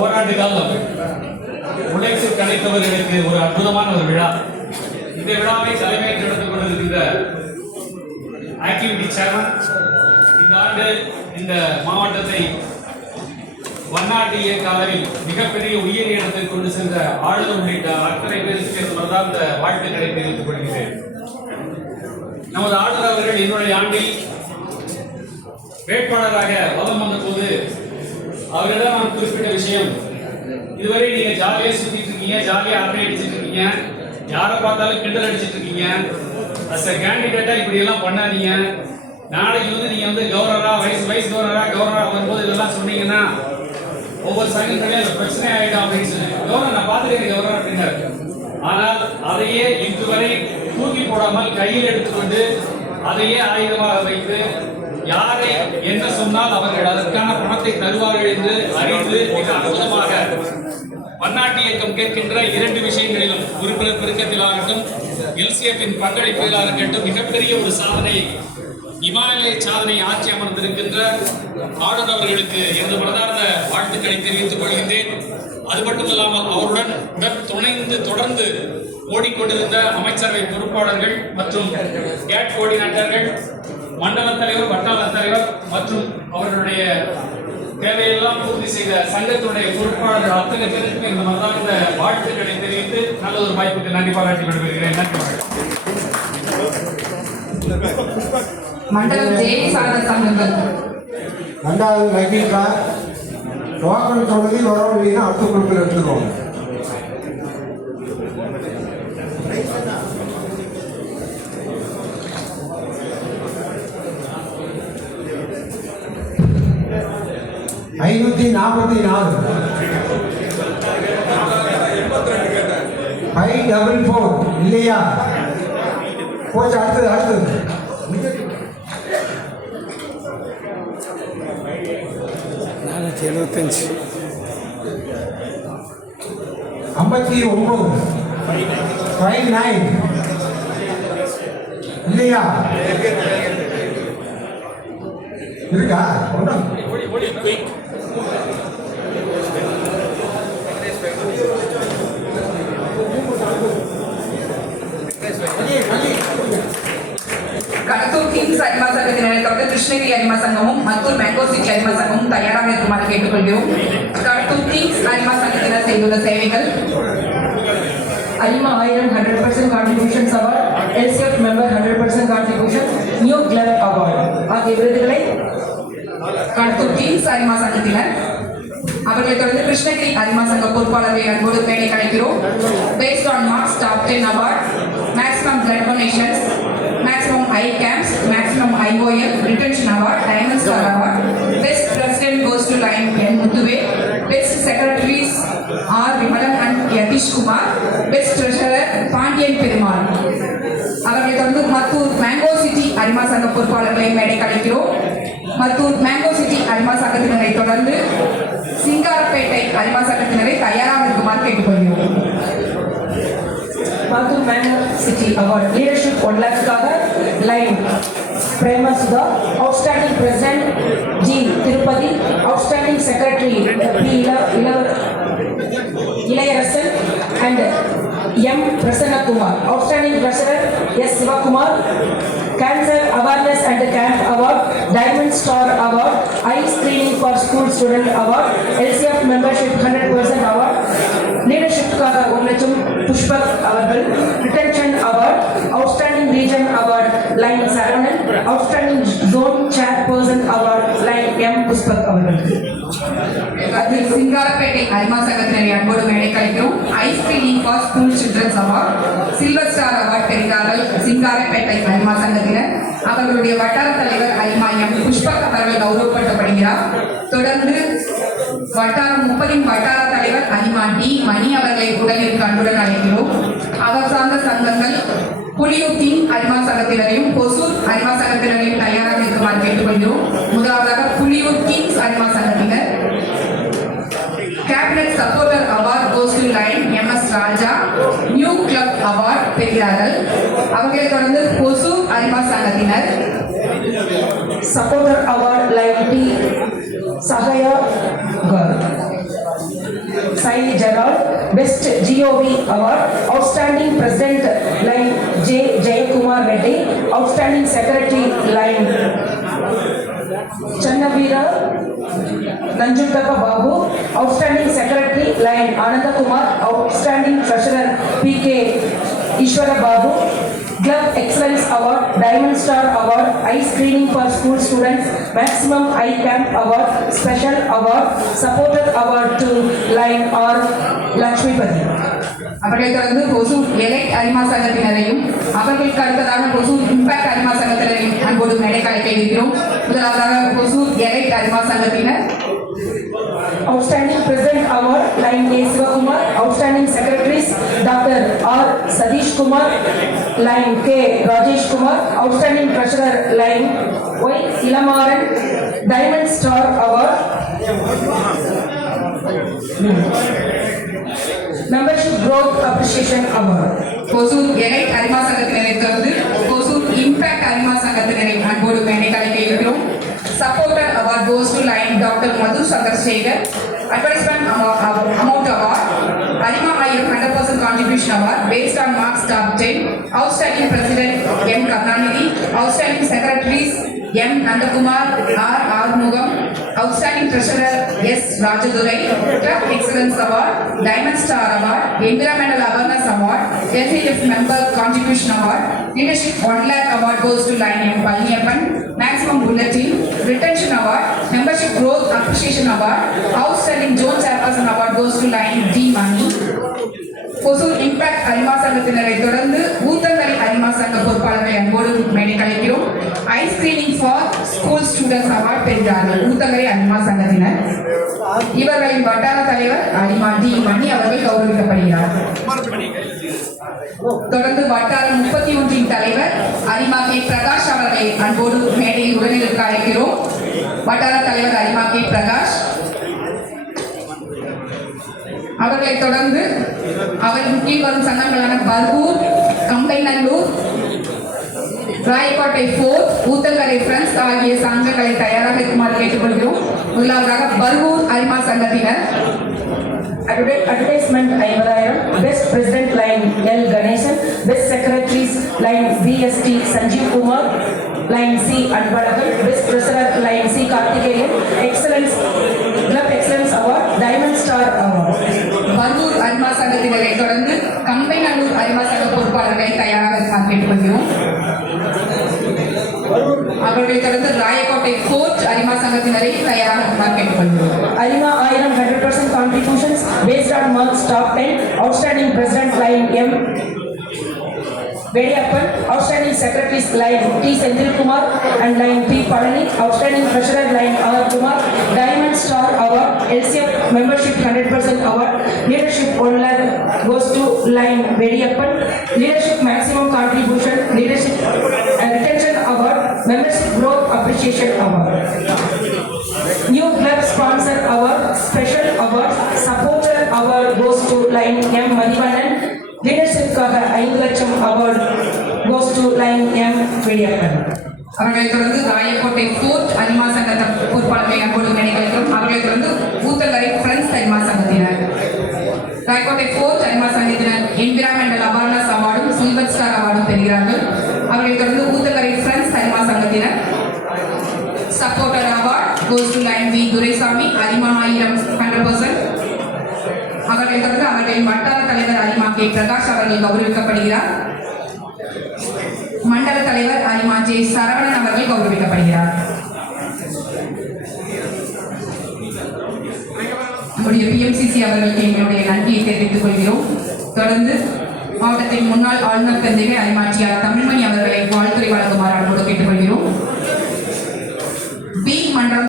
ஓராண்டு காலம் உழைத்து கிடைத்தவர்களுக்கு ஒரு அற்புதமான ஒரு விழா. இந்த விழாவை தலைமையேற்று எடுத்துக் கொண்டிருக்கின்ற ஆக்டிவிட்டி சேர்மன் இந்த ஆண்டு இந்த மாவட்டத்தை வண்ணாட்டு இயக்க அளவில் மிகப்பெரிய உயரிய இடத்தை கொண்டு சென்ற ஆளுநர் உள்ளிட்ட அத்தனை பேருக்கு என்பதுதான் இந்த வாழ்த்துக்களை தெரிவித்துக் கொள்கிறேன். நமது ஆளுநர் அவர்கள் என்னுடைய ஆண்டில் வேட்பாளராக வலம் வந்த போது அவரிடம் நான் குறிப்பிட்ட விஷயம், இதுவரை நீங்க ஜாலியா சுத்திட்டு இருக்கீங்க, ஜாலியா அரட்டை அடிச்சிட்டு இருக்கீங்க, யாரை பார்த்தாலும் கிண்டல் அடிச்சிட்டு இருக்கீங்க, அஸ் எ கேண்டிடேட்டா இப்படி எல்லாம் பண்ணாதீங்க. நாளைக்கு நீங்க கவர்னரா வைஸ் கவர்னரா வரும்போது இதெல்லாம் சொன்னீங்கன்னா ஒவ்வொரு சங்கங்களையும் அந்த பிரச்சனை ஆயிடும் அப்படின்னு சொன்னேன். கவர்னர் நான் பார்த்துக்கிறேன் கவர்னர் அப்படின்னாரு. ஆனால் அதையே இன்று வரை தூக்கி போடாமல் கையில் எடுத்துக்கொண்டு அதையே ஆயுதமாக வைத்து யாரை என்ன சொன்னால் அவர்கள் அதற்கான பணத்தை தருவார்கள் என்று அறிந்து மிக அற்புதமாக பன்னாட்டு இயக்கம் கேட்கின்ற இரண்டு விஷயங்களிலும் உறுப்பினர் பெருக்கத்திலாகட்டும் எல்சிஎஃப்பின் பங்களிப்பிலாக இருக்கட்டும் மிகப்பெரிய ஒரு சாதனையை இமாலய சாதனை ஆட்சி அமர்ந்திருக்கின்ற ஆளுநர் அவர்களுக்கு எனது மனதார்ந்த வாழ்த்துக்களை தெரிவித்துக் கொள்கின்றேன். அது மட்டுமல்லாமல் அவருடன் துணைந்து தொடர்ந்து ஓடிக்கொண்டிருந்த அமைச்சரவை பொறுப்பாளர்கள் மற்றும் கேட் கோஆர்டினேட்டர்கள், மண்டல தலைவர், வட்டார தலைவர் மற்றும் அவர்களுடைய தேவையெல்லாம் பூர்த்தி செய்த சங்கத்தினுடைய பொறுப்பாளர்கள் அத்தனை பேருக்கு இந்த மனதார்ந்த வாழ்த்துக்களை தெரிவித்து நல்ல ஒரு வாய்ப்புக்கு நன்றி பாராட்டி விடுகிறேன். நன்றி. மண்டலம் ஜே சார்ந்த சங்கங்கள் ரெண்டாவது நகீகா டோக்கன் சொன்னது வரும் இல்லைன்னா அடுத்த குழுப்பில் எடுத்துக்கோங்க. ஐநூத்தி 44 544 இல்லையா? போச்சு. அடுத்தது 475 59 59 இல்லையா? இருக்கா? கடத்தூர் கிங்ஸ் அரிமா சங்கத்தினரை தொடர்ந்து கிருஷ்ணகிரி அரிமா சங்கமும் மத்தூர் மேங்கோ சிட்டி அரிமா சங்கமும் தயாராக இருக்குமாறு கேட்டுக்கொள்கிறோம். கடத்தூர் கிங்ஸ் அரிமா சங்கத்தினர் செய்துள்ள சேவைகள்: Alima Iron 100% contributions award, LCF member 100% contribution, New Glove award ஆகிய விருதுகளை கடத்தூர் கிங்ஸ் அரிமா சங்கத்தினர். அவர்களை தொடர்ந்து கிருஷ்ணகிரி அரிமா சங்க பொறுப்பாளர்களை அன்போடு பேணி கலைக்கிறோம். Based on marks top 10 award, maximum blood donations, maximum eye camps, maximum IOL, retention award, diamond star award. Best president goes to line N Muthuve. Best secretaries R Vimalan and Yatish Kumar. Best treasurer Pandian Perumal. அவர்களை தொடர்ந்து Mathur mango city அரிமா சங்க பொறுப்பாளர்களை மேடை கலைக்கிறோம். Mathur mango city அரிமா சங்கத்தினரை தொடர்ந்து சிங்காரப்பேட்டை அரிமா சங்கத்தினரை தயாராக இருக்குமாறு கேட்டுக்கொள்கிறோம். Mathur Mango City Award Leadership 1 lakhக்காக line Prema Sudha, Outstanding President G Tirupati, Outstanding Secretary P Ilayarasan and M Prasanna Kumar, Outstanding Treasurer S Sivakumar, Cancer Awareness and Camp Award, Diamond Star Award, Eye Screening for School Student Award, LCF Membership 100% Award, Leadership காக 1 லட்சம் புஷ்பக் அவர்கள், Retention Award, Outstanding Region Award line Saranan, Outstanding Zone Chairperson Award line M Pushpak அவர்கள். அதில் சிங்காரப்பேட்டை அரிமா சங்கத்தினரை அன்போடு மேடை கலைக்கிறோம். Eye screening for school children's award, silver star award பெறுகிறார்கள் சிங்காரப்பேட்டை அரிமா சங்கத்தினர். அவர்களுடைய வட்டார தலைவர் அரிமா எம் புஷ்பக் அவர்கள் கௌரவப்படுத்தப்படுகிறார். தொடர்ந்து வட்டாரம் 30 வட்டார தலைவர் அரிமா டி மணி அவர்களை உடலிற்கு அன்புடன் அழைக்கிறோம். அவர் சார்ந்த சங்கங்கள் புலியூர் கிங் அரிமா சங்கத்தினரையும் கொசூர் அரிமா சங்கத்தினரையும் தயாராக இருக்குமாறு கேட்டுக்கொள்கிறோம். முதலாவதாக புலியூர் கிங்ஸ் அரிமா சங்கத்தினர். Cabinet supporter award goes to line MS Raja, new club award பெறுகிறார்கள். அவர்களை தொடர்ந்து கொசூர் அரிமா சங்கத்தினர். Supporter Award line T Sahaya girl. Saili Gerald, Best GOV Award, Outstanding President line J. Jayakumar Reddy, Outstanding Secretary line Channavira Nanjundaka Babu, Outstanding Secretary line Ananda Kumar, Outstanding Treasurer PK Ishwara Babu, Glove Excellence Award, Diamond Star Award, Eye Screening for School Students, Maximum Eye Camp Award, Special Award, Supporter Award to line R. Lakshmipati. அவர்களைத் தொடர்ந்து Hosur elite அரிமா சங்கத்தினரையும் அவர்களுக்கு அடுத்ததாக Hosur impact அரிமா சங்கத்தினரையும் அன்போடு மேடை அழைக்க இருக்கிறோம். முதலாவதாக Hosur elite அரிமா சங்கத்தினர். Outstanding President Award, line A. Sivakumar, Outstanding Secretaries, Dr. R. Sadish Kumar, line K. Rajesh Kumar, Outstanding Treasurer, line Y. Ilamaran, Diamond Star Award, Membership Growth Appreciation Award. Hosur elite அரிமா சங்கத்தினரைத் தொடர்ந்து Hosur impact அரிமா சங்கத்தினரை அன்போடு மேடை அழைக்க இருக்கிறோம். Supporter Award goes to line Dr. Madhu Chandrasekhar. Advertisement Amount Award, Arima Ayam 100% Contribution Award based on marks top 10. Outstanding President M. Karnanidhi, Outstanding Secretaries M. Nandakumar, R. Mugam, Outstanding Treasurer S. Rajadurai, Club Excellence Award, Diamond Star Award, Environmental Awareness Award, LCF Member Contribution Award, Leadership 1 Lakh Award goes to line M. Palniappan, Maximum Bulletin, Retention Award, Membership Growth Appreciation Award, Outstanding Zone Chairperson Award goes to line D. Mani. Hosur impact அரிமா சங்கத்தினரை தொடர்ந்து ஊத்தங்கரை அரிமா சங்க பொறுப்பாளரை அன்போடு மேடை கலைக்கிறோம். Eye screening for school students award பெறுகிறார்கள் ஊத்தங்கரை அரிமா சங்கத்தினர். இவர்களின் வட்டார தலைவர் அரிமா டி. மணி அவர்கள் கௌரவிக்கப்படுகிறார். தொடர்ந்து வட்டாரம் 31 தலைவர் அரிமா கே. பிரகாஷ் அவர்களை அன்போடு மேடையில் உடனிருக்க அழைக்கிறோம். வட்டார தலைவர் அரிமா கே. பிரகாஷ் அவர்களைத் தொடர்ந்து அவரின் கீழ் வரும் சங்கங்களான பர்கூர், கம்பைநல்லூர், ராயக்கோட்டை 4, ஊத்தங்கரை ஃப்ரெண்ட்ஸ் ஆகிய சங்கங்களை தயாராக இருக்குமாறு கேட்டுக்கொள்கிறோம். முதலாவதாக பர்கூர் அரிமா சங்கத்தினர். Advertisement Ayavarayaram, Best President line L. Ganesan, Best Secretaries line VST Sanjeev Kumar, line C. Anbalagan, Best Treasurer line C. Karthikeyan, Excellence Club Excellence Award, Diamond Star Award. Bargur அரிமா சங்கத்தினரை தொடர்ந்து கம்பைநல்லூர் அரிமா சங்க பொறுப்பாளர்களை தயாராக இருக்குமாறு கேட்டுக்கொள்கிறோம். அவர்களைத் தொடர்ந்து ராயக்கோட்டை 4 அரிமா சங்கத்தினரை தயாராக இருக்குமாறு கேட்டுக்கொள்கிறோம். Arima Ayram 100% contributions based on marks top 10. Outstanding President line M. Vediyappan, Outstanding Secretaries line T. Senthil Kumar and line P. Palani, Outstanding Treasurer line R. Kumar, Diamond Star Award, LCF Membership 100% Award, Leadership 1 Lakh goes to line Vediyappan, Leadership Maximum Contribution, Leadership Retention Award, Membership Growth Appreciation Award. New Club Sponsor Award, Special Award, Supporter Award goes to line M. Madhivanan, Leadership 5 லட்சம் Award goes to line M. Vediyappan. அவர்களைத் தொடர்ந்து ராயக்கோட்டை 4 அரிமா சங்க பொறுப்பாளர்களை அன்போடு மேடை கலைக்கிறோம். அவர்களைத் தொடர்ந்து Uthangarai friends அரிமா சங்கத்தினர். ராயக்கோட்டை 4 அரிமா சங்கத்தினர் என்விரான்மெண்டல் அவேர்னஸ் அவார்டும் சில்வர் ஸ்டார் அவார்டும் பெறுகிறார்கள். அவர்களைத் தொடர்ந்து ஊத்தங்கரை ஃப்ரெண்ட்ஸ் அரிமா சங்கத்தினர். Supporter Award goes to line V. Duresami, Arima Ayram 100%. அவர்களைத் தொடர்ந்து அவர்களின் வட்டார தலைவர் அரிமா கே. பிரகாஷ் அவர்கள் கௌரவிக்கப்படுகிறார். மண்டல தலைவர் அரிமா ஜே. சரவணன் அவர்கள் கௌரவிக்கப்படுகிறார். நம்முடைய PMCC அவர்களுக்கு எங்களுடைய நன்றியை தெரிவித்துக் கொள்கிறோம். தொடர்ந்து மாவட்டத்தின் முன்னாள் ஆளுநர் தந்தையை அரிமா டி. ஆர். தமிழ்மணி அவர்களை வாழ்த்துறை வழங்குமாறு அன்போடு கேட்டுக்கொள்கிறோம். பி மன்றம்